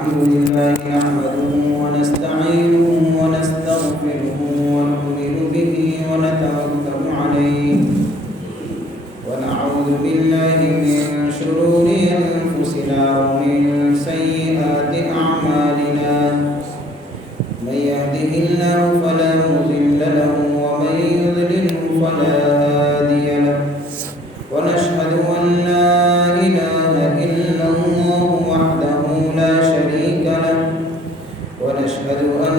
الحمد لله نحمده ونستعينه ونستغفره ونؤمن به ونتوكل عليه ونعوذ بالله من شرور أنفسنا ومن سيئات أعمالنا من يهده الله فلا مضل له ومن يضلله فلا هادي له ونشهد أن لا إله إلا الله وحده لا شريك له ونشهد أن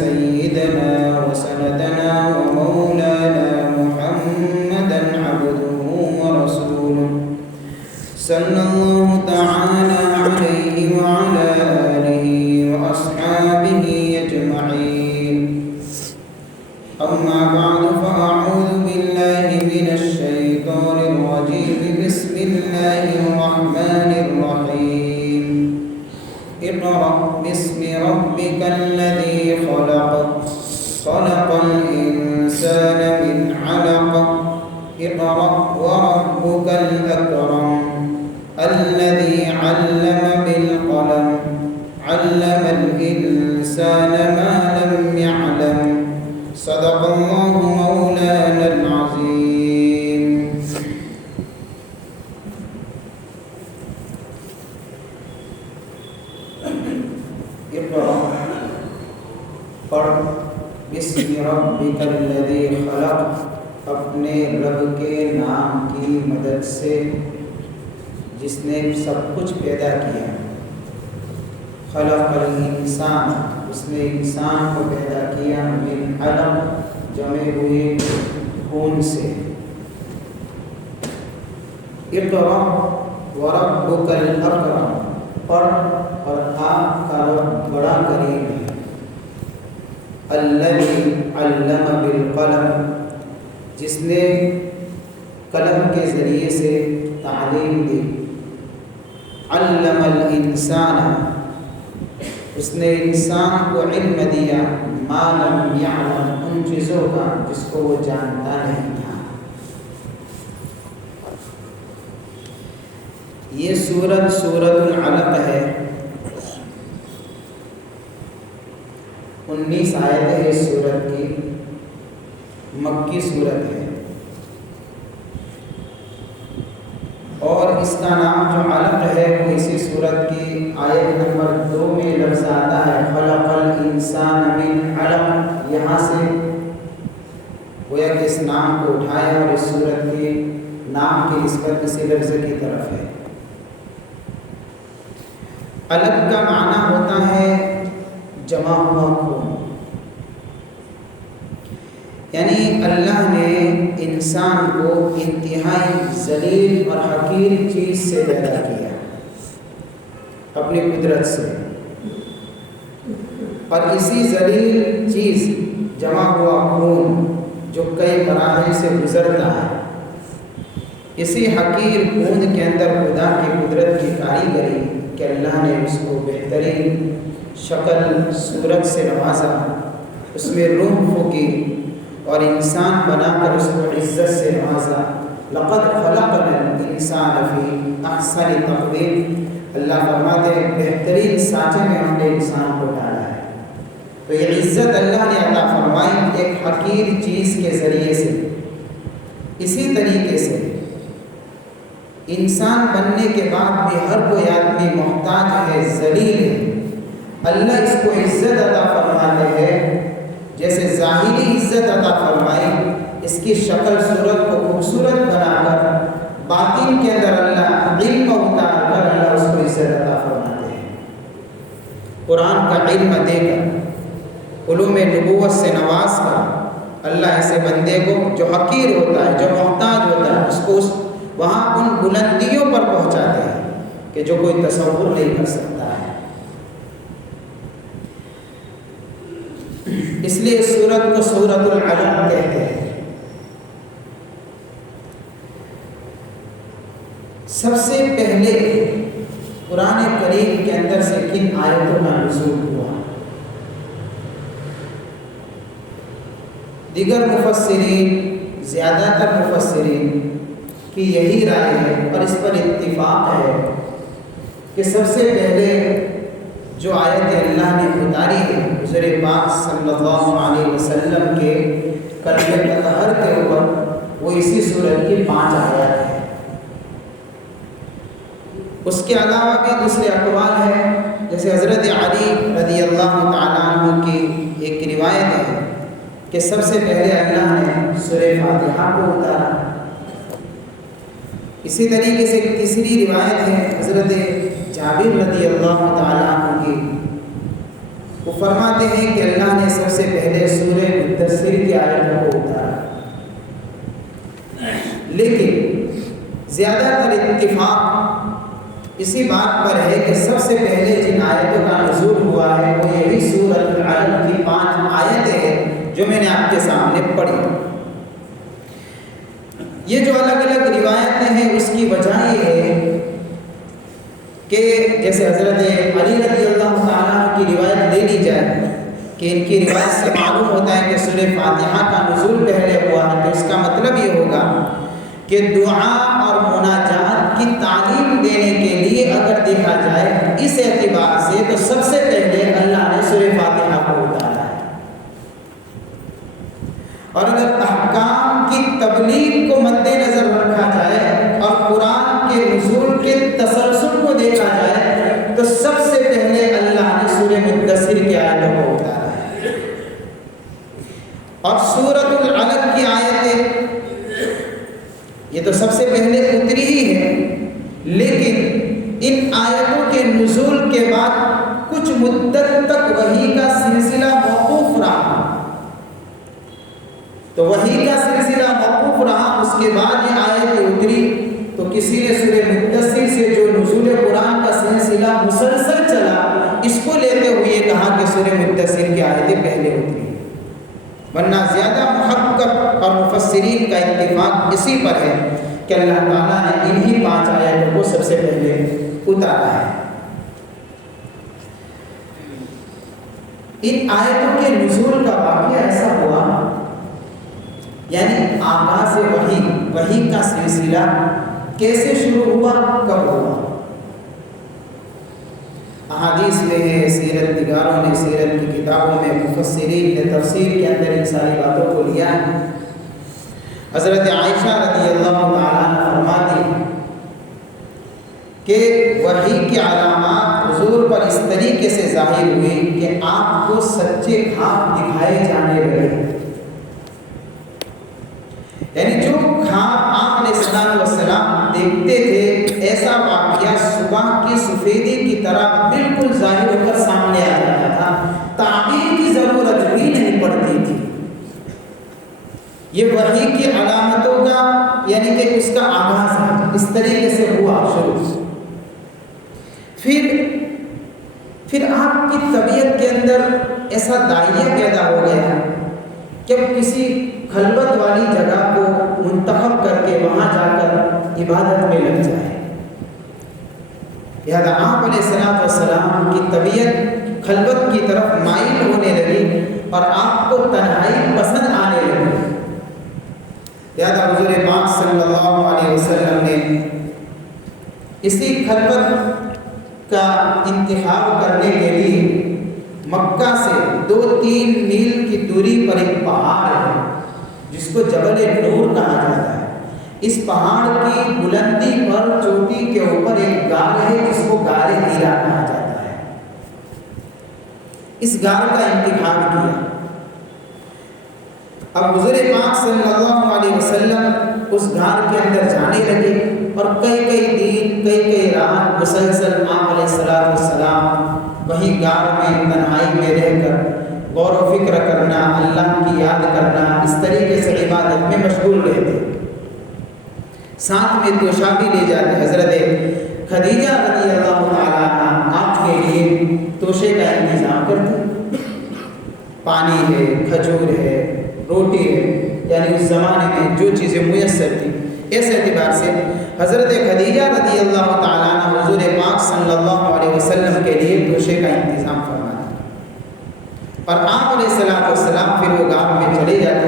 سيدنا وسندنا ومولانا محمدا عبده ورسوله صلى الله تعالى عليه وعلى آله وأصحابه أجمعين أما بعد فأعوذ بالله من الشيطان الرجيم بسم الله الرحمن الرحيم اقرأ باسم ربك الذي خلق خلق الإنسان من علق اقرأ وربك الأكرم الذي علم بالقلم علم الإنسان ما لم يعلم صدق الله مولانا العظيم اقرأ پڑھ بسم ربک الذی خلق اپنے رب کے نام کی مدد سے جس نے سب کچھ پیدا کیا خلق الانسان اس نے انسان کو پیدا کیا من علق جمے ہوئے خون سے اقرأ وربک الاکرم پڑھ اور آپ کا رب بڑا کریم ہے الذی علم بالقلم جس نے قلم کے ذریعے سے تعلیم دی علم الانسان اس نے انسان کو علم دیا ما لم یعلم ان چیزوں کا جس کو وہ جانتا نہیں تھا۔ یہ سورت العلق ہے، 19 آیت ہے اس سورت کی، مکی سورت ہے اور اس کا نام جو علق ہے وہ اسی سورت کی آیت نمبر 2 میں لفظ آتا ہے خلق الانسان من علق، یہاں سے گویا کہ اس نام کو اٹھایا اور اس سورت کے نام کی نسبت اسی لفظ کی طرف ہے۔ علق کا معنی ہوتا ہے جمع ہوا خون، یعنی اللہ نے انسان کو انتہائی ذلیل اور حقیر چیز سے پیدا کیا اپنی قدرت سے، اور اسی ذلیل چیز جمع ہوا خون جو کئی مراحل سے گزرتا ہے، اسی حقیر خون کے اندر خدا کی قدرت کی کاریگری کہ اللہ نے اس کو بہترین شکل صورت سے نوازا، اس میں روح پھونکی اور انسان بنا کر اس کو عزت سے نوازا۔ لقد خلقنا الانسان فی احسن تقویم، اللہ فرماتے ہیں بہترین سانچے میں ہم نے انسان کو ڈالا ہے۔ تو یہ عزت اللہ نے عطا فرمائی ایک حقیر چیز کے ذریعے سے۔ اسی طریقے سے انسان بننے کے بعد بھی ہر کوئی آدمی محتاج ہے، ذلیل ہے، اللہ اس کو عزت عطا فرماتے ہیں، جیسے ظاہری عزت عطا فرمائی اس کی شکل صورت کو خوبصورت بنا کر باطن کے اندر اللہ علم اتار کر اللہ اس کو عزت عطا فرماتے ہیں۔ قرآن کا علم دے کر، علوم نبوت سے نواز کر اللہ ایسے بندے کو جو حقیر ہوتا ہے، جو محتاج ہوتا ہے، اس کو وہاں ان بلندیوں پر پہنچاتے ہیں کہ جو کوئی تصور نہیں کر سکتا ہے۔ اس لیے اس سورت کو سورت العلق کہتے ہیں۔ سب سے پہلے قرآن کریم کے اندر سے کن آیتوں کا نزول ہوا؟ دیگر مفسرین، زیادہ تر مفسرین کی یہی رائے ہے اور اس پر اتفاق ہے کہ سب سے پہلے حضور پاک صلی اللہ علیہ وسلم کے کلمہ طہر کے اوپر وہ اسی سورت کی 5 آیات ہیں۔ اس کے علاوہ بھی دوسرے اقوال ہیں، جیسے حضرت علی رضی اللہ تعالیٰ عنہ کی ایک روایت ہے کہ سب سے پہلے اللہ نے سورہ فاتحہ کو اتارا۔ اسی طریقے سے تیسری روایت ہے حضرت جابر رضی اللہ تعالیٰ عنہ کی، وہ فرماتے ہیں کہ اللہ نے سب سے پہلے سورہ مدثر کی آیتوں کو اتارا۔ لیکن زیادہ تر اتفاق اسی بات پر ہے کہ سب سے پہلے جن آیتوں کا نزول ہوا ہے وہ یہی سورۃ العلق کی 5 آیتیں ہیں جو میں نے آپ کے سامنے پڑھی۔ یہ جو الگ الگ روایتیں ہیں اس کی وجہ یہ ہے کہ جیسے حضرت علی رضی اللہ تعالیٰ کی روایت لے لی جائے کہ ان کی روایت سے معلوم ہوتا ہے کہ سورہ فاتحہ کا نزول پہلے ہوا ہے، تو اس کا مطلب یہ ہوگا کہ دعا اور مناجات کی تعلیم دینے کے لیے اگر دیکھا جائے اس اعتبار سے تو سب سے پہلے اللہ نے سورہ فاتحہ کو اتارا ہے۔ اور اگر احکام کی تبلیغ کو مد نظر رکھا جائے اور قرآن کے نزول کے تسلسل کو دیکھا جائے تو سب سے پہلے اللہ نے سورہ مدثر کی آیتوں کو اتارا ہے۔ اور سورۃ العلق کی آیتیں یہ تو سب سے پہلے اتری ہی ہے، لیکن ان آیتوں کے نزول کے بعد کچھ مدت تک وحی کا سلسلہ موقوف رہا، تو وحی کا سلسلہ موقوف رہا، اس کے بعد یہ آیتیں اتری، تو کسی نے سورہ مدثر سے جو نزول قرآن کا سلسلہ مسلسل چلا اس کو لیتے ہوئے کہا کہ سورہ مدثر کی آیتیں پہلے اتری، ورنہ زیادہ محقق اور مفسرین کا اتفاق اسی پر ہے کہ اللہ تعالیٰ نے انہی 5 آیتوں کو سب سے پہلے اتارا ہے۔ ان آیتوں کے نزول کا واقعہ ایسا ہوا، یعنی آغاز وحی کا سلسلہ کیسے شروع ہوا، کب ہوا۔ احادیث میں ہے، سیرت نگاروں نے سیرت کی کتابوں میں، مفسرین نے تفسیر کے اندر ان ساری باتوں کو لیا ہے۔ حضرت عائشہ رضی اللہ تعالیٰ عنہ فرماتی کہ وحی کے علامات حضور پر اس طریقے سے ظاہر ہوئی کہ آپ کو سچے خواب دکھائے جانے لگے، یعنی جو خواب آپ علیہ السلام دیکھتے تھے ایسا واقعہ صبح کی سفیدی کی طرح بالکل ظاہر ہو کر سامنے آ جاتا تھا، تعبیر کی ضرورت بھی نہیں پڑتی تھی۔ یہ وحی کی علامتوں کا یعنی کہ اس کا آغاز ہے، اس طریقے سے ہوا شروع۔ پھر آپ کی طبیعت کے اندر ایسا داعیہ پیدا ہو گیا کہ اب کسی خلوت والی جگہ کو منتخب کر کے وہاں جا کر عبادت میں لگ جائے۔ لہٰذا آپ علیہ السلام کی طبیعت خلوت کی طرف مائل ہونے لگی اور آپ کو تنہائی پسند آنے لگی۔ لہٰذا حضور پاک صلی اللہ علیہ وسلم نے اسی خلوت کا انتخاب کرنے کے لیے مکہ سے 2-3 میل کی دوری پر ایک پہاڑ ہے جس کو جبل نور کہا جاتا ہے۔ اس پہاڑ کی بلندی پر چوٹی کے اوپر ایک غار ہے جس کو غار ہیرا کہا جاتا ہے۔ اس غار کا انتخاب کیا۔ اب حضور پاک صلی اللہ علیہ وسلم اس غار کے اندر جانے لگے اور کئی دن کئی رات مسلسل آپ علیہ السلام وہی غار میں تنہائی میں رہ کر غور و فکر کرنا، اللہ کی یاد کرنا، اس طریقے سے عبادت میں مشغول رہتے۔ ساتھ میں توشہ بھی لے جاتے۔ حضرت خدیجہ رضی اللہ تعالیٰ عنہ آپ کے لیے توشے کا انتظام کرتے، پانی ہے، کھجور ہے، روٹی ہے، یعنی اس زمانے میں جو چیزیں میسر تھیں۔ اس اعتبار سے حضرت خدیجہ رضی اللہ تعالیٰ عنہ حضور پاک صلی اللہ علیہ وسلم کے لیے توشے کا انتظام فرماتے اور آپ علیہ السلام پھر وہ غار میں چلے جاتے۔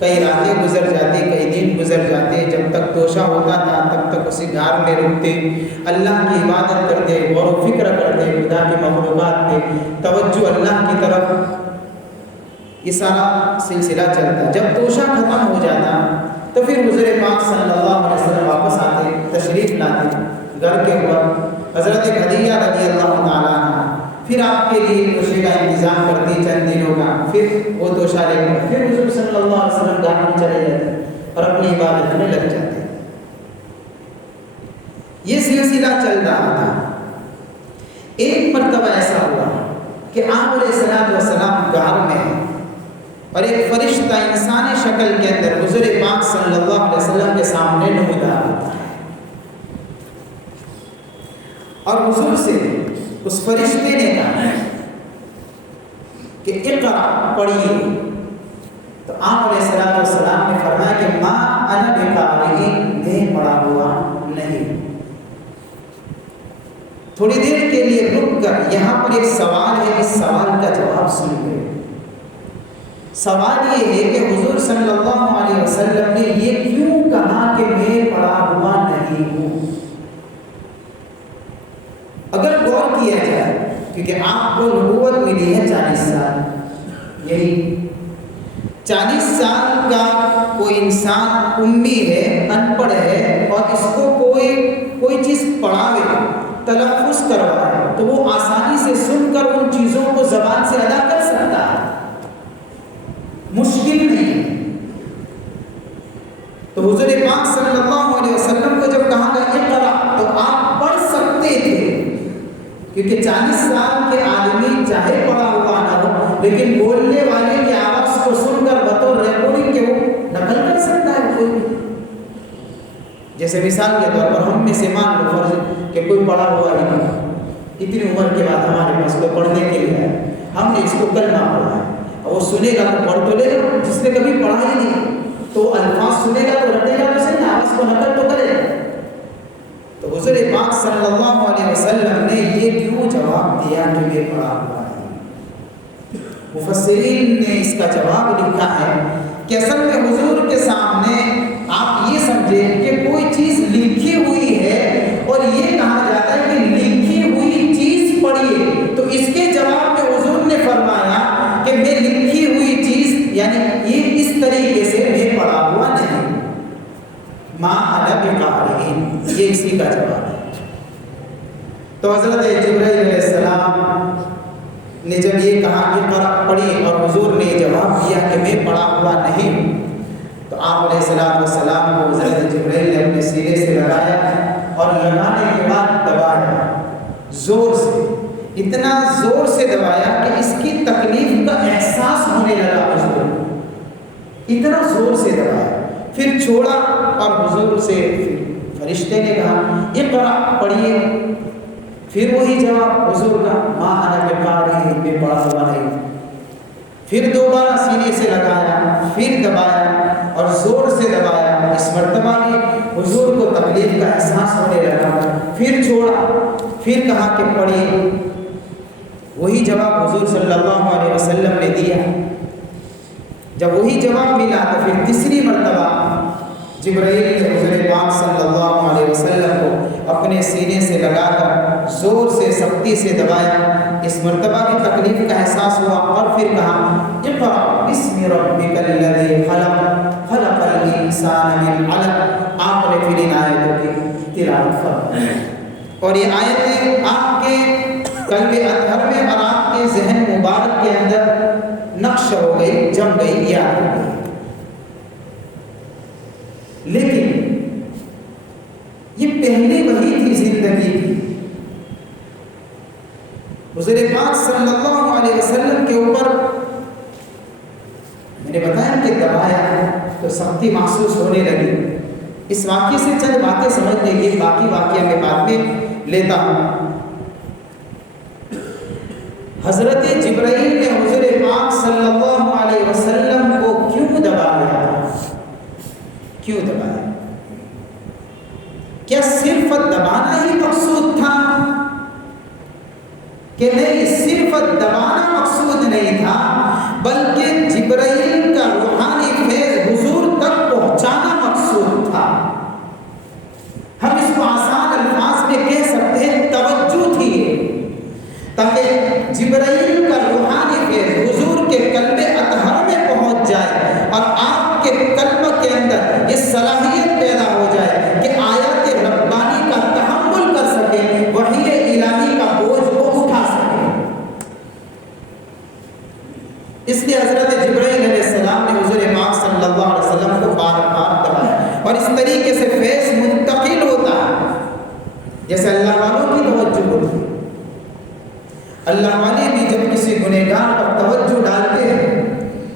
کئی راتیں گزر جاتی، کئی دن گزر جاتے، جب تک توشہ ہوتا تھا تب تک اسی گھر میں رکتے، اللہ کی عبادت کرتے، غور و فکر کرتے خدا کی مخلوقات پہ، توجہ اللہ کی طرف، یہ سارا سلسلہ چلتا۔ جب توشہ ختم ہو جاتا تو پھر حضور پاک صلی اللہ علیہ وسلم واپس آتے، تشریف لاتے گھر کے اوپر، حضرت خدیجہ رضی اللہ تعالیٰ عنہ پھر آپ کے لیے توشے کا انتظام کرتی چند دنوں کا، پھر وہ توشہ لے کر پھر حضور صلی اللہ علیہ وسلم گھر میں چلے جاتے اور اپنی عبادت میں لگ جاتے۔ یہ سلسلہ چل رہا تھا۔ ایک مرتبہ ایسا ہوا کہ آپ علیہ الصلوۃ والسلام گھر میں اور ایک فرشتہ انسانی شکل کے اندر حضور پاک صلی اللہ علیہ وسلم کے سامنے نمودار ہوتا ہے، اور حضور سے اس فرشتے نے کہا کہ اقرأ پڑھیے، تو آپ علیہ الصلوۃ والسلام نے فرمایا کہ ما انا بقارئ، میں پڑھا ہوا نہیں۔ تھوڑی دیر کے لیے رک کر یہاں پر ایک سوال ہے، اس سوال کا جواب سن لیں۔ سوال یہ ہے کہ حضور صلی اللہ علیہ وسلم نے یہ کیوں کہا کہ میں پڑھا ہوا نہیں ہوں؟ اگر غور کیا جائے، کیونکہ آپ کو نبوت ملی ہے 40 سال، یہی 40 سال کا کوئی انسان امی ہے، ان پڑھ ہے، اور اس کو کوئی چیز پڑھاوے، تلفظ کروائے، تو وہ آسانی سے سن کر ان چیزوں کو زبان سے ادا کر سکتا ہے، مشکل نہیں ہے۔ تو حضور پاک صلی اللہ علیہ وسلم کو جب کہا گیا اقرأ، تو آپ پڑھ سکتے تھے، کیونکہ 40 سال کے آدمی چاہے پڑھا ہوا نہ ہو، لیکن بولنے والے کی آواز کو سن کر بطور ریکارڈنگ کے وہ نقل کر سکتا ہے کوئی بھی۔ جیسے مثال کے طور پر ہم میں سے مان لو فرض کہ کوئی پڑھا ہوا ہی نہیں، اتنی عمر کے بعد ہمارے پاس کوئی پڑھنے کے لیے ہے، ہم نے اس کو کلمہ پڑھا ہے، وہ سنے گا تو پڑھ تو لے گا، جس نے کبھی پڑھا ہی نہیں تو الفاظ سنے گا تو رٹے گا تو صحیح نا، اس کو نقل تو کرے گا۔ تو حضور پاک صلی اللہ علیہ وسلم نے یہ کیوں جواب دیا کہ میں پڑھا ہوا ہے؟ مفسرین نے اس کا جواب لکھا ہے کہ اصل میں حضور کے سامنے آپ یہ سمجھیں کہ کوئی چیز لکھی ہوئی ہے اور یہ کہا جاتا ہے کہ لکھی ہوئی چیز پڑھیے، تو اس کے جواب میں حضور نے فرمایا کہ میں لکھی ہوئی چیز یعنی یہ اس طریقے سے میں پڑھا ہوا نہیں، ما انا بقارئ، یہ اسی کا جواب ہے۔ تو حضرت جبرائیل علیہ السلام نے جب یہ کہا کہ قرأ پڑھی اور حضور نے جواب دیا کہ میں پڑھا ہوا نہیں ہوں، تو آپ علیہ الصلوۃ والسلام کو حضرت جبرائیل نے اپنے سینے سے لگایا اور لگانے کے بعد دبایا، زور سے، اتنا زور سے دبایا کہ اس کی تکلیف کا احساس ہونے لگا حضور، اتنا زور سے دبایا، پھر چھوڑا اور حضور سے فرشتے نے کہا اقرأ پڑھیے، پھر وہی جواب حضور کا ما انا بقارئ، میں پڑھا ہوا نہیں، پھر دوبارہ سینے سے لگایا، پھر دبایا اور زور سے دبایا، اس مرتبہ بھی حضور کو تکلیف کا احساس ہونے لگا، پھر چھوڑا، پھر کہا کہ پڑھیے، وہی جواب حضور صلی اللہ علیہ وسلم نے دیا۔ جب وہی جواب ملا تو پھر تیسری مرتبہ جبرائیل نے حضور پاک صلی اللہ علیہ وسلم کو اپنے سینے سے لگا کر زور سے سختی سے دبایا، اس مرتبہ بھی تکلیف کا احساس ہوا، اور پھر کہا اقرأ بسم ربک الذی خلق خلق الانسان من علق، آپ نے پھر ان آیتوں کی تلاوت فرمائی، اور یہ آیتیں آپ کے قلب اطہر میں اور آپ کے ذہن مبارک کے اندر نقش ہو گئی، جم گئی، یاد ہو گئی۔ لیکن یہ پہلی وحی تھی زندگی کی، حضور پاک صلی اللہ علیہ وسلم کے اوپر میں نے بتایا کہ دبایا تو سختی محسوس ہونے لگی۔ اس واقعے سے چند باتیں سمجھ لیں گے، باقی واقعہ میں بعد میں لیتا ہوں۔ حضرت جبرائیل نے حضور پاک صلی اللہ علیہ وسلم کو کیوں دبایا؟ کیوں دبایا؟ کیا صرف دبانا ہی مقصود تھا؟ کہ نہیں، صرف دبانا مقصود نہیں تھا، بلکہ جبرائیل کا روحانی فیض جبرائیل کا روحانی فیض حضور کے قلب اطہر میں پہنچ جائے اور آپ کے قلب کے اندر یہ صلاحیت پیدا ہو جائے کہ آیات ربانی کا تحمل کر سکے، وحی الہی کا بوجھ کو اٹھا سکے۔ اس لیے حضرت جبرائیل علیہ السلام نے حضور پاک صلی اللہ علیہ وسلم کو بار بار دبایا، اور اس طریقے سے فیض منتقل ہوتا ہے جیسے اللہ والوں کی توجہ ہوتی ہے۔ اللہ والے بھی جب کسی گنہگار پر توجہ ڈالتے ہیں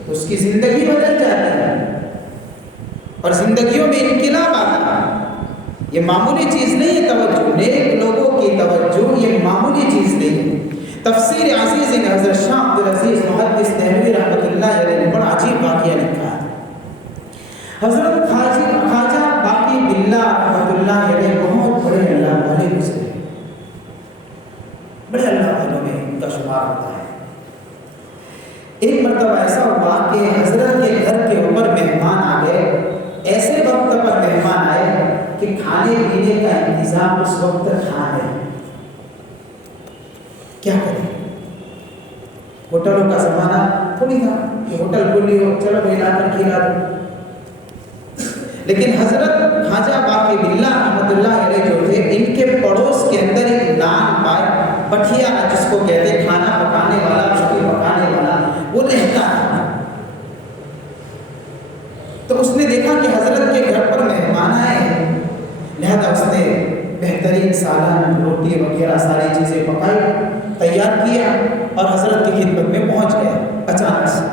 اس کی زندگی بدل جاتی ہے اور زندگیوں میں انقلاب آتا ہے۔ یہ معمولی چیز نہیں ہے توجہ، نیک لوگوں کی توجہ یہ معمولی چیز نہیں ہے۔ تفسیر عزیز نے حضرت شاہ عبدالعزیز محدث دہلوی رحمۃ اللہ علیہ نے بڑا عجیب واقعہ لکھا ہے۔ حضرت خواجہ باقی باللہ رحمۃ اللہ علیہ بہت بڑے اللہ والے گزرے، بڑے اللہ والوں میں ان کا شمار ہوتا ہے۔ ایک مرتبہ ایسا ہوا کہ حضرت کے گھر کے اوپر مہمان آ گئے، ایسے وقت پر مہمان آئے کہ کھانے پینے کا انتظام اس وقت تھا نہیں، کیا کریں؟ ہوٹلوں کا زمانہ تھوڑی تھا کہ ہوٹل کھلی ہو چلو بھائی لا کر کھلا دو، لیکن حضرت خواجہ باقی باللہ رحمۃ اللہ علیہ جو تھے ان کے پڑوس کے اندر ایک نان پائے بٹھیا جس کو کہتے ہیں کھانا پکانے والا، روٹی پکانے والا، وہ رہتا ہے۔ تو اس نے دیکھا کہ حضرت کے گھر پر مہمان آئے ہیں، لہذا اس نے بہترین سالن روٹی وغیرہ ساری چیزیں پکائی، تیار کیا اور حضرت کی خدمت میں پہنچ گیا اچانک سے۔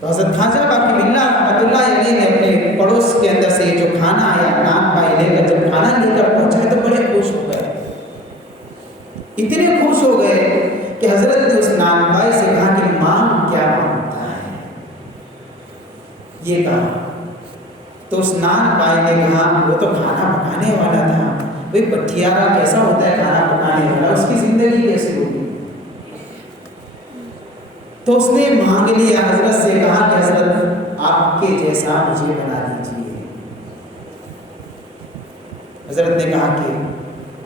تو حضرت خواجہ باقی باللہ رحمۃ اللہ علیہ نے اپنے پڑوس کے اندر سے جو کھانا آیا نان پائی لے کر، جب کھانا لے کر پہنچے تو بڑے خوش ہو گئے، اتنے خوش ہو گئے کہ حضرت نے اس نان پائی سے کہا کہ مانگ کیا مانگتا ہے، یہ کہا۔ تو اس نان پائی نے کہا وہ تو کھانا پکانے والا تھا، بھائی پٹھیارا کیسا ہوتا ہے کھانا پکانے والا، اس کی زندگی کیسے ہوگی؟ تو اس نے مانگ لیا، حضرت سے کہا کہ حضرت آپ کے جیسا مجھے بنا دیجیے۔ حضرت نے کہا کہ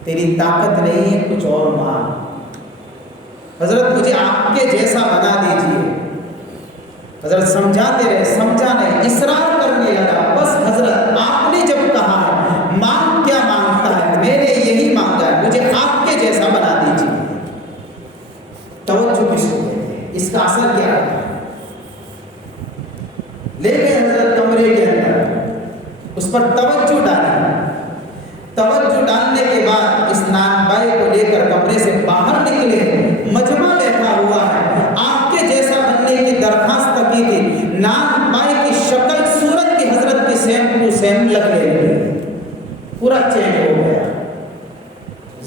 تیری طاقت نہیں ہے، کچھ اور مانگ، حضرت مجھے آپ کے جیسا بنا دیجیے۔ حضرت سمجھاتے رہے، سمجھا نہیں، اصرار کرنے لگا، بس حضرت آپ نے جب کہا ہے مانگ کیا مانگتا ہے، میں نے یہی مانگا ہے، مجھے آپ کے جیسا بنا دیجیے۔ توجہ کس کو کہتے ہیں، اس کا اثر کیا ہے؟ لے گئے حضرت کمرے کے اندر، اس پر توجہ ڈالی، توجہ ڈالنے کے بعد اس نان بائی کو لے کر کمرے سے باہر نکلے، مجمع بیٹھا ہوا ہے، آپ کے جیسا بننے کی درخواست کی تھی، نان بائی کی شکل صورت کی حضرت کی سیم ٹو سیم لگ گئی، پورا چینج ہو گیا،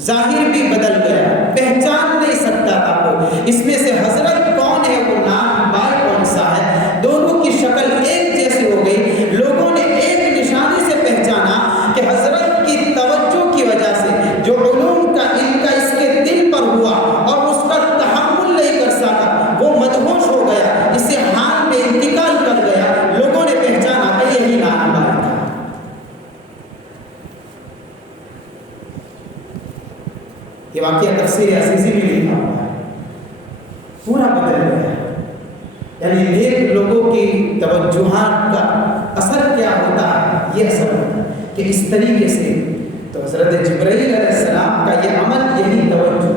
ظاہر بھی بدل گیا، پہچان نہیں سکتا تھا کوئی، اس میں سے حضرت کون ہے وہ نان بائی کون سا ہے، دونوں کی شکل ایک جیسی ہو گئی۔ لوگوں نے ایک نشانی سے پہچانا کہ حضرت کی توجہ کی وجہ سے جو علوم کا علم کا اس کے دل پر ہوا اور اس پر تحمل نہیں کر سکا، وہ مدہوش ہو گیا، اسے حال میں انتقال کر گیا، لوگوں نے پہچانا کہ یہی نان بائی تھا۔ یہ واقعہ تفسیر عزیزی میں لکھا ہوا ہے، پورا بدل گیا۔ یعنی نیک لوگوں کی توجہات کا اثر کیا ہوتا ہے، یہ اثر ہوتا ہے کہ اس طریقے سے۔ تو حضرت جبرائیل علیہ السلام کا یہ عمل یہی توجہ تھی،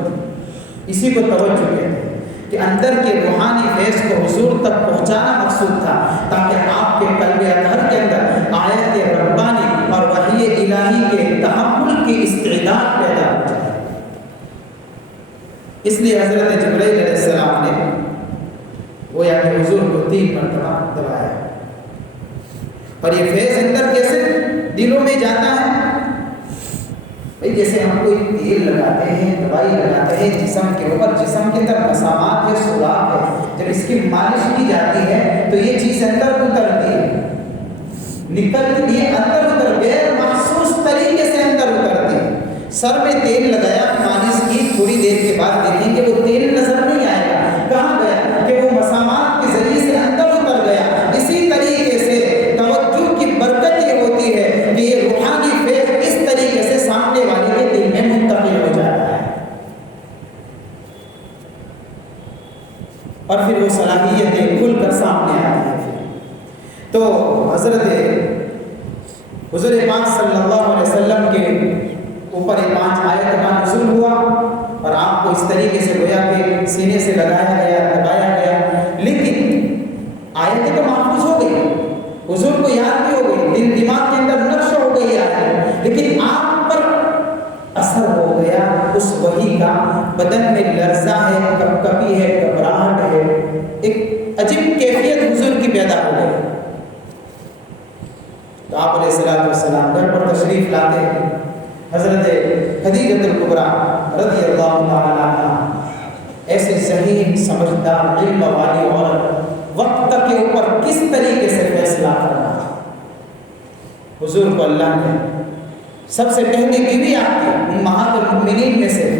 اسی کو توجہ کہتے ہیں کہ اندر کے روحانی فیض کو حضور تک پہنچانا مقصود تھا، تاکہ آپ کے قلب اطہر کے اندر آیت ربانی اور وحی الہی کے تحمل کی استعداد پیدا ہو جائے۔ اس لیے حضرت جبرائیل علیہ السلام نے وہ یا کہ حضور کو 3 مرتبہ دبایا، اور یہ فیض اندر کیسے دلوں میں جاتا ہے؟ بھئی جیسے ہم کوئی تیل لگاتے ہیں، دوائی لگاتے ہیں جسم کے اوپر، جسم کے اندر مسامات ہے، سوراخ ہے، جب اس کی مالش کی جاتی ہے تو یہ چیز اندر اترتی ہے، نکلتی ہے، اندر اتر غیر محسوس طریقے سے اندر اترتی ہے۔ سر میں تیل لگایا، مالش کی، تھوڑی دیر کے بعد دیکھیں کہ وہ تیل نظر نہیں آئے گا، کہاں گیا؟ کہ وہ مسامات کے ذریعے سے اندر اتر گیا۔ اسی طریقے سے توجہ کی برکت یہ ہوتی ہے کہ یہ روحانی فیض اس طریقے سے سامنے والے کے دل میں منتقل ہو جاتا ہے۔ اور پھر وہ صلاحیتیں کھل کر سامنے آتی ہیں۔ تو حضرت حضور پاک صلی اللہ علیہ وسلم کے اوپر 5 آیت کا نزول ہوا اور آپ کو اس طریقے سے گویا کہ سینے سے لگایا گیا، دبایا گیا، لیکن آیتیں تو محفوظ ہو گئی، حضور کو یاد بھی ہو گئی، دل دماغ کے اندر نقش ہو گئی آیت، لیکن آپ پر اثر ہو گیا اس وحی کا، بدن میں لرزہ ہے، کپکپی ہے، گھبراہٹ ہے، ایک عجیب کیفیت حضور کی پیدا ہو گئی۔ تو آپ علیہ السلام گھر پر تشریف لاتے ہیں، حضرت خدیجہ الکبریٰ رضی اللہ تعالیٰ عنہ ایسے ذہین سمجھدار علم والی عورت وقت کے اوپر کس طریقے سے فیصلہ کرنا، حضور کو اللہ نے سب سے پہلی بیوی آپ کی امہات المؤمنین میں سے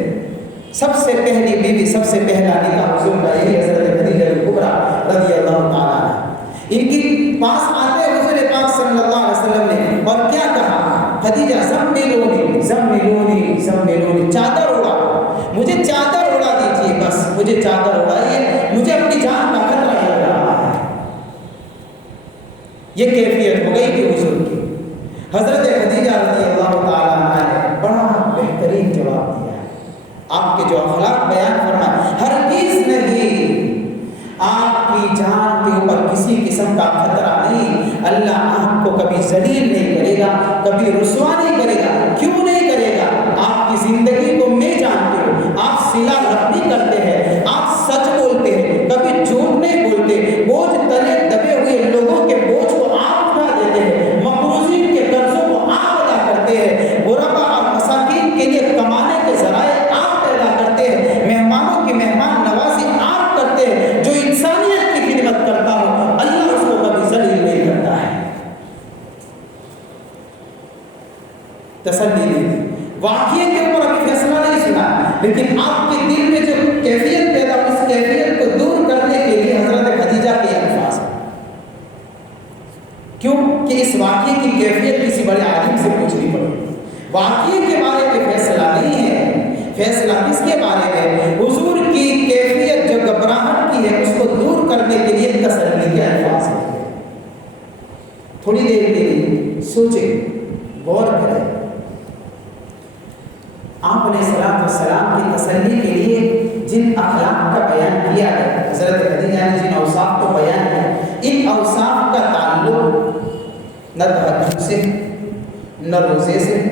سب سے پہلی بیوی، سب سے پہلا نکاح حضور کا یہی حضرت خدیجہ الکبریٰ رضی اللہ تعالیٰ عنہ، ان کی پاس آتے حضور پاک صلی اللہ علیہ وسلم نے اور کیا کہا، خدیجہ زملونی زملونی زملونی، چادر اڑا، مجھے چادر اڑا دیجیے، بس مجھے چادر اڑائیے، مجھے اپنی جان کا خطرہ لگ رہا ہے۔ یہ کیفیت ہو گئی کہ حضور کی حضرت خدیجہ رضی اللہ تعالیٰ عنہ نے بڑا بہترین جواب دیا ہے، آپ کے جو اخلاق بیان فرمائے، ہرگز نہیں، آپ کی جان کے اوپر کسی قسم کا خطرہ نہیں، اللہ آپ کو کبھی ذلیل نہیں کرے گا، کبھی رسوا نہیں کرے گا، کیوں نہیں کرے گا؟ آپ کی زندگی کو میں جانتی ہوں، آپ صلہ رحمی کرتے ہیں، آپ سچ بولتے ہیں، کبھی جھوٹ نہیں بولتے، بوجھ تلے دبے ہوئے لوگوں کے بوجھ کو آپ اٹھا دیتے ہیں، مقروضین کے قرضوں کو آپ ادا کرتے ہیں، غرباء اور مساکین کے لیے کمانے کے ذرائع آپ پیدا کرتے ہیں، مہمانوں کی مہمان نوازی آپ کرتے ہیں، جو انسانیت کی خدمت کرتا ہو اللہ اس کو کبھی ذلیل نہیں کرتا ہے۔ تسلی نہیں، واقعے کے اوپر ابھی فیصلہ نہیں سنا، لیکن آپ کے دل میں جو کیفیت پیدا ہو، اس کیفیت کو دور کرنے کے لیے حضرت خدیجہ کے الفاظ ہیں۔ کیوں کہ اس واقعے کی کیفیت کسی بڑے عالم سے پوچھنی پڑی، واقعے کے بارے میں فیصلہ نہیں ہے، فیصلہ کس کے بارے میں؟ حضور کی کیفیت جو گھبراہٹ کی ہے اس کو دور کرنے کے لیے تسلی کے الفاظ ہیں۔ تھوڑی دیر کے لیے سوچیں، غور کریں، آپ علیہ السلام کی تسلی کے لیے جن اخلاق کا بیان کیا ہے، حضرت خدیجہ نے جن اوصاف کو بیان کیا، ان اوصاف کا تعلق نہ تہجد سے، نہ روزے سے،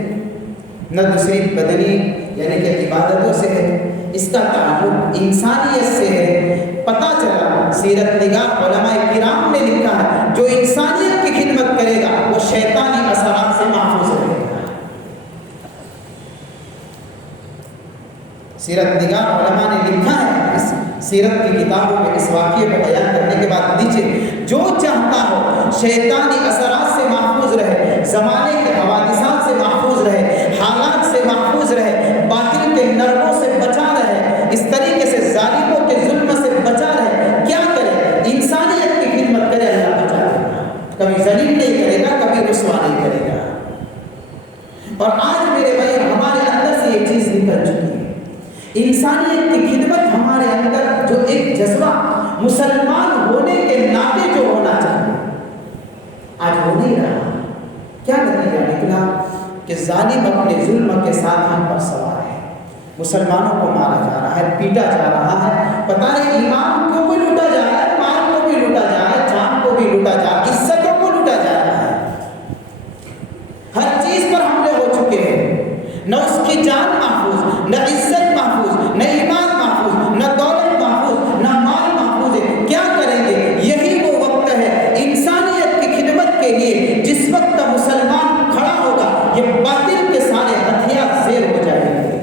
نہ دوسری بدنی یعنی کہ عبادتوں سے ہے، اس کا تعلق انسانیت سے ہے۔ پتہ چلا سیرت نگار علماء کرام نے لکھا ہے، جو انسانیت کی خدمت کرے گا وہ شیطانی اثرات سے محفوظ رہے گا۔ سیرت نگار علماء نے لکھا ہے اس سیرت کی کتابوں میں اس واقعے کو بیان کرنے کے بعد نیچے، جو چاہتا ہو شیطانی اثرات سے محفوظ رہے، زمانے کے حوادثات سے محفوظ رہے، حالات سے محفوظ رہے، باطل کے نرموں سے بچا رہے، اس طریقے سے ظالموں کے ظلم سے بچا رہے، کیا کرے؟ انسانیت کی خدمت کرے، اللہ بچا رہے گا، کبھی ذلیل نہیں کرے گا، کبھی رسوا نہیں کرے گا۔ اور آج میرے بھائی ہمارے اندر سے یہ چیز نکل چکی ہے، انسانیت کی خدمت ہمارے اندر جو ایک جذبہ مسلمان ہونے کے ناطے جو ہونا چاہیے آج ہو نہیں رہا۔ کیا نتیجہ نکلا کہ ظالم اپنے ظلم کے ساتھ ہم پر سوار ہے، مسلمانوں کو مارا جا رہا ہے، پیٹا جا رہا ہے، پتہ نہیں ایمان کو بھی لوٹا جا رہا ہے، مال کو بھی لوٹا جا رہا ہے، جان کو بھی لوٹا جا رہا ہے، عزتوں کو لوٹا جا رہا ہے، ہر چیز پر حملے ہو چکے ہیں، نہ اس کی جان محفوظ، نہ عزت محفوظ، نہ ایمان محفوظ، نہ دولت محفوظ، نہ مال محفوظ ہے۔ کیا کریں گے؟ یہی وہ وقت ہے انسانیت کی خدمت کے لیے، جس وقت مسلمان کھڑا ہوگا یہ باطل کے سارے ہتھیار زیر ہو جائیں گے۔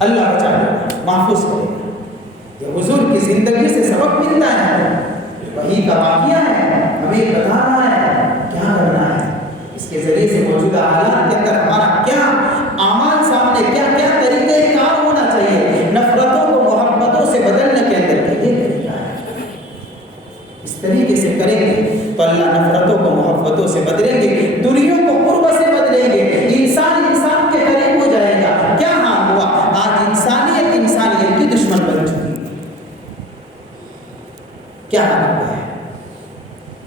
اللہ بچائے، محفوظ کرے۔ یہ حضور کی زندگی سے سبق ملتا ہے، وہی کا واقعہ ہے، ہمیں بتا رہا ہے کیا کرنا ہے، اس کے ذریعے سے موجودہ حالات کے اندر ہمارا کیا اعمال سامنے کیا کیا طریقے کار ہونا چاہیے، نفرتوں کو محبتوں سے بدلنے کے اندر یہ طریقہ ہے۔ اس طریقے سے کریں گے تو اللہ نفرتوں کو محبتوں سے بدلیں گے، دوریوں کو قرب سے بدلیں گے، انسان انسان کے قریب ہو جائے گا۔ کیا حال ہوا؟ آج انسانیت کی دشمن کیا کرنا ہے؟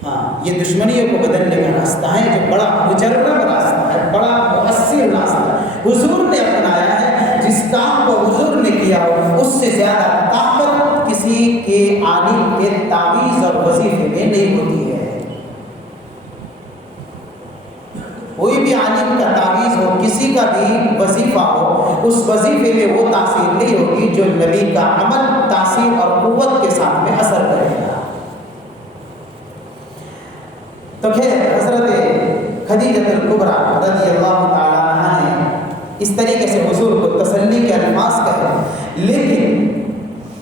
ہاں، یہ دشمنیوں کو بدلنے کا راستہ ہے، جو بڑا مجرب راستہ ہے، بڑا مؤثر راستہ ہے، حضور نے اپنایا ہے۔ جس کام کو حضور نے کیا ہو اس سے زیادہ طاقت کسی کے عالم کے تعویذ اور وظیفے میں نہیں ہوتی ہے۔ کوئی بھی عالم کا تعویذ ہو، کسی کا بھی وظیفہ ہو، اس وظیفے میں وہ تاثیر نہیں ہوگی جو نبی کا عمل تاثیر اور قوت کے ساتھ میں اثر کرے گا۔ تو خیر، حضرت خدیجہ الکبریٰ رضی اللہ تعالیٰ عنہ نے اس طریقے سے حضور کو تسلی کے الفاظ کہے، لیکن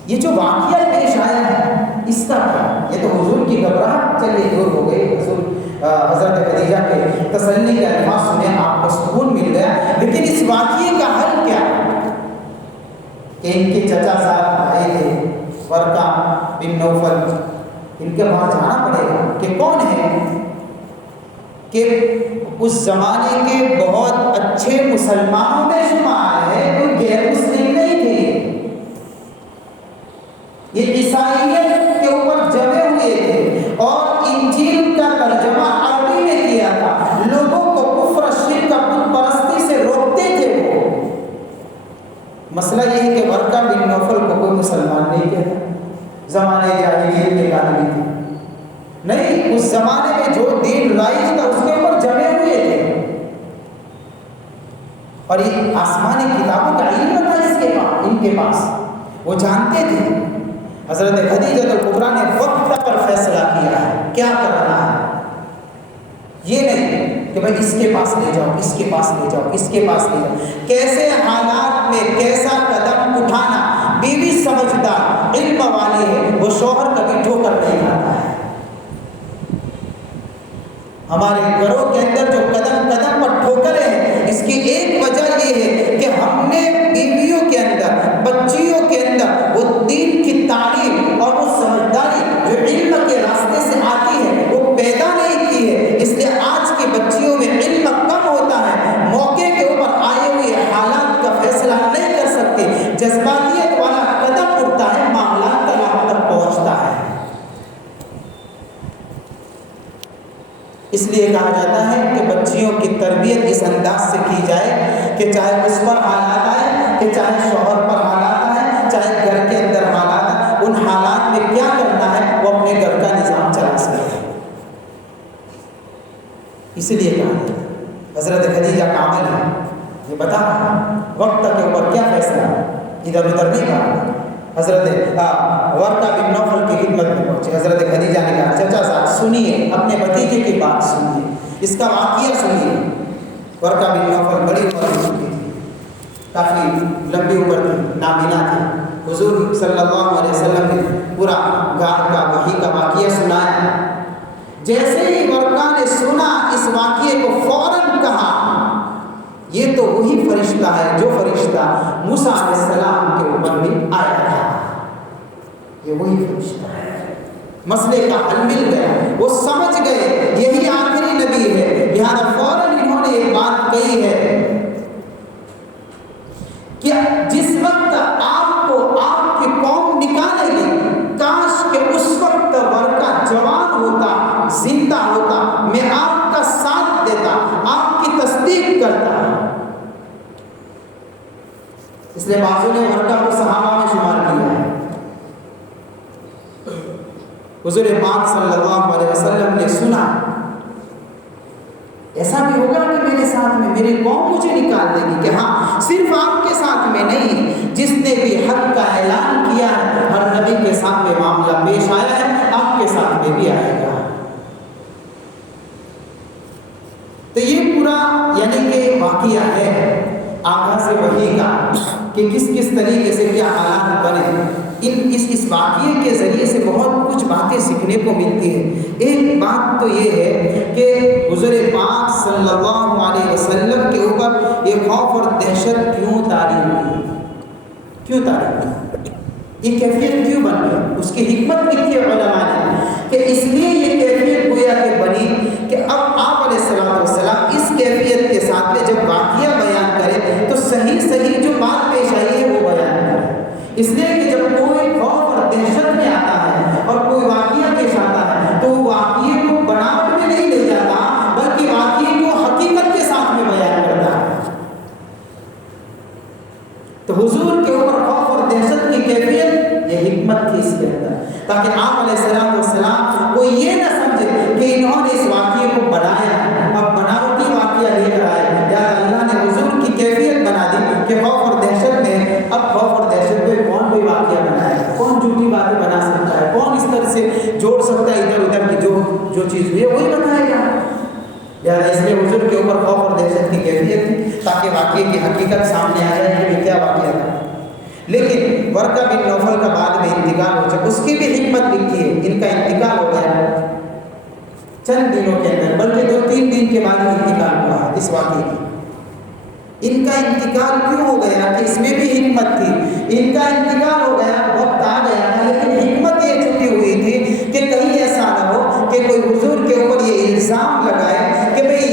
یہ جو واقعہ پیش آیا ہے اس کا کیا؟ یہ تو حضور کی گھبراہٹ چلیے دور ہو گئی، حضور حضرت خدیجہ کے تسلی کے الفاظ سنے، آپ کو سکون مل گیا، لیکن اس واقعے کا حل کیا کہ ان کے چچا صاحب بھائی تھے ورقہ بن نوفل، ان کے پاس جانا پڑے گا کہ کون ہے کہ اس زمانے کے بہت اچھے مسلمانوں میں شمار ہے، کوئی غیر مسلم نہیں تھے، یہ عیسائیت کے اوپر جمے ہوئے تھے اور انجیل کا ترجمہ عربی میں کیا تھا، لوگوں کو کفر شرک بت پرستی سے روکتے تھے وہ۔ مسئلہ یہ ہے کہ ورقہ بن نوفل کو کوئی مسلمان نہیں کہتا، زمانے جاہلیت کے کارن تھے، نہیں، اس زمانے میں جو دین رائج تھا اس کے اوپر جمے ہوئے تھے، اور یہ آسمانی کتابوں کا علم تھا اس کے پاس، ان کے پاس، وہ جانتے تھے۔ حضرت خدیجہ الکبریٰ نے وقت پر فیصلہ کیا ہے کیا کرنا ہے، یہ نہیں کہ بھائی اس کے پاس لے جاؤ، اس کے پاس لے جاؤ، اس کے پاس لے جاؤ، کیسے حالات میں کیسا قدم اٹھانا۔ بیوی سمجھدار علم والی ہے، وہ شوہر کبھی ٹھوکر نہیں کھاتا ہے۔ ہمارے گھروں کے اندر جو قدم قدم پر ٹھوکریں ہیں، اس کی ایک وجہ یہ ہے کہ ہم نے بیویوں کے اندر، بچیوں کے اندر وہ دین کی تعلیم اور وہ سمجھداری جو علم کے راستے سے آتی ہے وہ پیدا نہیں کی ہے، اس لیے آج کی بچیوں میں علم کم ہوتا ہے، موقع کے اوپر آئے ہوئے حالات کا فیصلہ نہیں کر سکتے، جذباتیت والا قدم اٹھتا ہے، معاملات طلاق تک پہنچتا ہے۔ اس لیے کہا جاتا ہے کہ بچیوں کی تربیت اس انداز سے کی جائے کہ چاہے اس پر حالات آئے، کہ چاہے شوہر پر حالات آئے، چاہے گھر کے اندر حالات آئے، ان حالات میں کیا کرنا ہے وہ اپنے گھر کا نظام چلا سکے۔ اسی لیے کہا جاتا ہے حضرت خدیجہ کا عمل ہے، یہ بتا وقت کے اوپر کیا فیصلہ، ادھر ادھر نہیں کہا۔ حضرت ورقہ بن نوفل کی خدمت میں پہنچے، حضرت خدیجہ نے کہا چچا صاحب سنیے، اپنے بھتیجے کی بات سنیے، اس کا واقعہ سنیے۔ ورقہ بن نوفل بڑی عمر ہو چکی تھی، کافی لمبی عمر تھی، نابینا تھی۔ حضور صلی اللہ علیہ وسلم نے پورا غار کا وحی کا واقعہ سنایا۔ جیسے ہی ورقہ نے سنا اس واقعے کو فوراً کہا یہ تو وہی فرشتہ ہے جو فرشتہ موسیٰ علیہ السلام کے اوپر بھی آیا تھا، یہ وہی فرشتہ ہے۔ مسئلے کا حل مل گیا، وہ سمجھ گئے یہی آخری نبی ہے، لہذا فوراً انہوں نے ایک بات کہی ہے کہ جس وقت آپ کو آپ کی قوم نکالے گی، کاش کہ اس وقت ورقہ جوان ہوتا، زندہ ہوتا، میں آپ کا ساتھ دیتا، آپ کی تصدیق کرتا۔ اس لیے بعضوں نے ورقہ کو صحابہ میں شمار کیا ہے۔ حضور پاک صلی اللہ علیہ وسلم نے سنا ایسا بھی ہوگا کہ میرے ساتھ میں میری قوم مجھے نکال دے گی، کہ ہاں صرف آپ کے ساتھ میں نہیں، جس نے بھی حق کا اعلان کیا ہے ہر نبی کے ساتھ میں معاملہ پیش آیا ہے، آپ کے ساتھ میں بھی آئے گا۔ تو یہ پورا یعنی کہ واقعہ ہے آغاز وحی کا کہ کس کس طریقے سے کیا حالات بنے۔ اس واقعے کے ذریعے سے بہت کچھ باتیں سیکھنے کو ملتی ہے۔ ایک بات تو یہ ہے کہ حضور پاک صلی اللہ علیہ وسلم کے اوپر یہ خوف اور دہشت کیوں طاری ہوئی، کیوں طاری ہوئی، یہ کیفیت کیوں بن گئی، اس کی حکمت لکھی ہے علماء نے کہ اس لیے یہ کیفیت گویا کہ بنی کہ اب آپ علیہ السلام اس کیفیت کے ساتھ میں جب واقعہ بیان کرے تو صحیح جو بات پیش آئی ہے وہ بیان کرے۔ اس لیے کہ جب کوئی خوف اور دہشت میں آتا ہے اور کوئی واقعہ تو حضور کے اوپر خوف اور دہشت کی کیفیت یہ حکمت تھی اس کے اندر، تاکہ آپ علیہ السلام کو یہ نہ سمجھے کہ انہوں نے اس واقعے کو بنایا اب بناوٹی واقعہ لے کر آئے، یا اللہ نے حضور کی کیفیت بنا دی کہ خوف اور دہشت میں اب خوف اور دہشت میں کون کوئی واقعہ بنایا، کون جھوٹی باتیں بنا سکتا ہے، کون اس طرح سے جوڑ سکتا ہے ادھر ادھر کی جو چیز ہوئی ہے وہی بتائے گا۔ لہٰذا اس لیے حضور کے اوپر خوف اور دہشت کی کیفیت تھی تاکہ واقعے کی حقیقت سامنے آ جائے کہ کیا واقعہ تھا۔ لیکن ورقہ بن نوفل کا بعد میں انتقال ہو چکا، اس کی بھی حکمت لکھی ہے، ان کا انتقال ہو گیا چند دنوں کے اندر، بلکہ 2-3 دن کے بعد انتقال ہوا اس واقعے کی۔ ان کا انتقال کیوں ہو گیا کہ اس میں بھی حکمت تھی، ان کا انتقال ہو گیا، وقت آ گیا تھا، لیکن حکمت یہ چھپی ہوئی تھی کہ کہیں ایسا نہ ہو کہ کوئی حضور کے اوپر یہ الزام لگائے کہ بھئی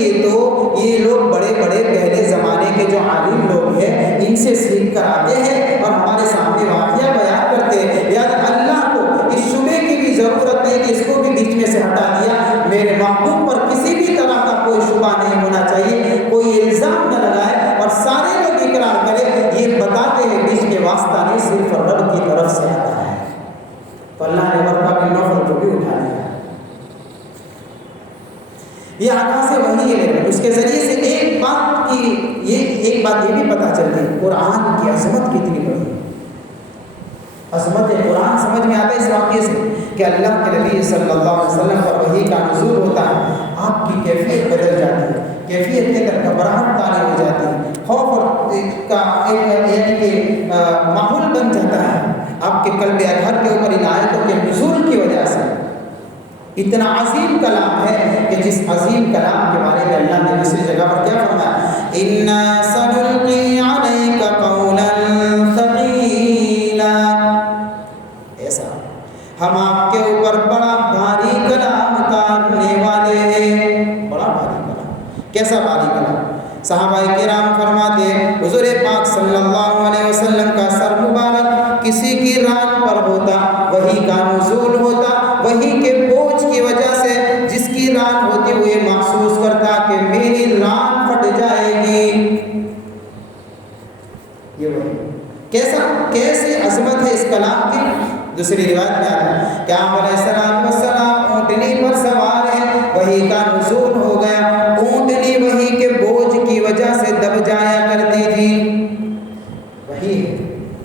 یہ لوگ بڑے بڑے پہلے زمانے کے جو عالم لوگ ہیں ان سے سیکھ کر آتے ہیں اور ہمارے سامنے واقعہ بیان کرتے ہیں، یاد اللہ کو اس شبے کی بھی ضرورت نہیں کہ اس کو بھی بیچ میں سے ہٹا دیا، میرے محبوب پر کسی بھی طرح کا کوئی شبہ نہیں ہونا چاہیے، کوئی الزام نہ لگائے اور سارے لوگ اقرار کریں یہ بتاتے ہیں بیچ میں واسطہ نہیں صرف رب کی طرف سے آتا ہے۔ تو اللہ نے ورقہ بن نوفل کو بھی اٹھا لیا، یہ آقا سے وحی ہے، اس کے ذریعے سے ایک بات یہ بھی پتہ چلتی ہے قرآن کی عظمت کتنی بڑی ہے۔ عظمت قرآن سمجھ میں آتا ہے اس واقعے سے کہ اللہ کے نبی صلی اللہ علیہ وسلم پر وحی کا نزول ہوتا ہے، آپ کی کیفیت بدل جاتی ہے، کیفیت کے اندر گھبراہٹ طاری ہو جاتی ہے، خوف کا یعنی کہ ماحول بن جاتا ہے آپ کے قلب اطہر کے اوپر ان آیتوں کے نزول کی وجہ سے۔ اتنا عظیم کلام ہے کہ جس عظیم کلام کے بارے میں اللہ نے دوسری جگہ پر کیا فرمایا، اِنَّا سَنُلْقِي عَلَيْكَ قَوْلًا ثَقِيلًا، ایسا ہم آپ کے اوپر بڑا بھاری کلام اتارنے والے ہیں، بڑا بھاری کلام۔ کیسا بھاری کلام؟ صحابہ کرام فرماتے ہیں حضور پاک صلی اللہ علیہ وسلم کا سر مبارک کسی کی ران پر ہوتا، وحی کا نزول ہوتا، وحی کے بوجھ کی وجہ سے جس کی ران ہوتی ہوئے محسوس کرتا کہ میری ران پھٹ جائے گی۔ یہ وحی کیسے عظمت ہے اس کلام کی۔ دوسری روایت میں آتا ہے کہ آپ علیہ السلام اونٹنی پر سوار ہیں، وحی کا نزول ہو گیا، اونٹنی وحی کے بوجھ کی وجہ سے دب جایا کرتی تھی۔ وحی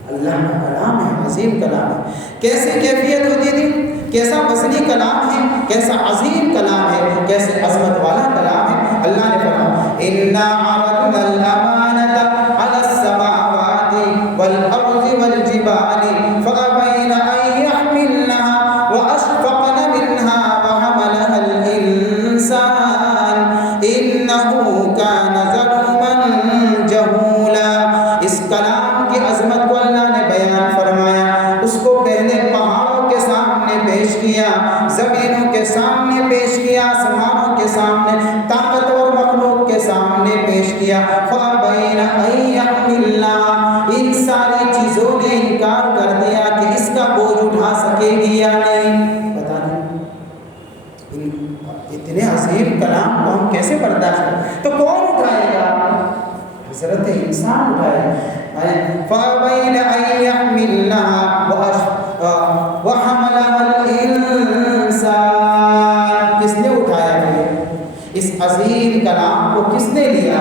اللہ کا کلام ہے، عظیم کلام ہے، کیسے کیفیت ہوتی تھی، کیسا وزنی کلام ہے، کیسا عظیم کلام ہے، کیسے عظمت والا کلام ہے۔ اللہ نے فرمایا اِنَّا عَرَضْنَا الْأَمَانَةَ عَلَى السَّمَاوَاتِ وَالْأَرْضِ وَالْجِبَالِ فَأَبَيْنَ أَن يَحْمِلْنَهَا وَأَشْفَقْنَ مِنْهَا وَحَمَلَهَا الْإِنسَانُ إِنَّهُ كَانَ ظَلُومًا جَهُولًا۔ اس کلام کی عظمت کو اللہ نے بیان فرمایا، اس کو پہلے پہاڑوں کے سامنے پیش کیا، زمینوں کے سامنے پیش کیا، آسمانوں کے سامنے، طاقتور مخلوق کے سامنے پیش کیا۔ فَأَبَيْنَ أَن يَحْمِلْنَهَا، ان ساری چیزوں نے انکار کر دیا کہ اس کا بوجھ اٹھا سکے گی یا نہیں۔ پتہ نہیں اتنے عظیم کلام کو ہم کیسے برداشت کریں، تو کون اٹھائے گا؟ حضرت انسان اٹھائے گا۔ فَأَبَيْنَ أَن يَحْمِلْنَهَا وَحَمَلَهَا الْإِنسَانُ، کس نے اٹھایا ہے اس عظیم کلام کو؟ کس نے لیا؟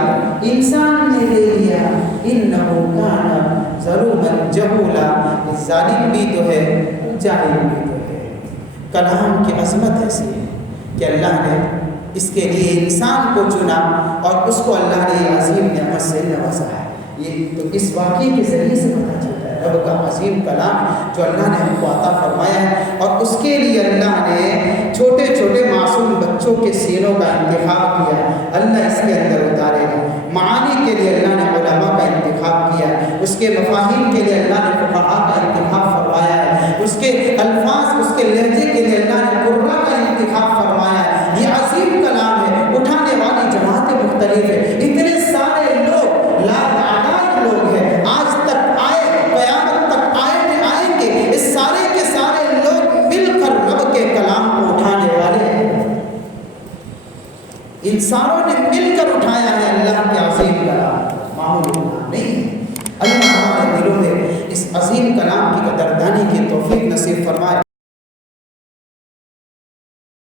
انسان نے لے لیا۔ إِنَّهُ كَانَ ظَلُومًا جَهُولًا، ظالم بھی تو ہے، جاہل بھی تو ہے۔ کلام کی عظمت ایسی ہے کہ اللہ نے اس کے لیے انسان کو چنا اور اس کو اللہ نے عظیم نعمت سے نوازا ہے۔ یہ تو اس واقعے کے ذریعے سے پتہ چلتا ہے رب کا عظیم کلام جو اللہ نے ہم کو عطا فرمایا ہے، اور اس کے لیے اللہ نے چھوٹے چھوٹے معصوم بچوں کے سینوں کا انتخاب کیا۔ اللہ اس کے اندر اتارے گا، معانی کے لیے اللہ نے علماء کا انتخاب کیا، اس کے مفاہیم کے لیے اللہ نے فقہاء کا انتخاب فرمایا ہے، اس کے الفاظ، اس کے لہجے کے لیے اللہ نے قرآن کا انتخاب فرمایا ہے۔ یہ عظیم کلام ہے، اٹھانے والی جماعتیں مختلف ہیں، اتنے سارے لوگ، لاتعداد لوگ ہیں، آج تک آئے، قیامت تک آئیں گے، اس سارے کے سارے لوگ مل کر رب کے کلام کو اٹھانے والے ہیں۔ انسانوں نے مل کر اٹھایا ہے اللہ کے عظیم کلام، معمولی کلام نہیں ہے۔ اللہ ہمارے دلوں میں اس عظیم کلام کی قدردانی کی توفیق نصیب فرمائے.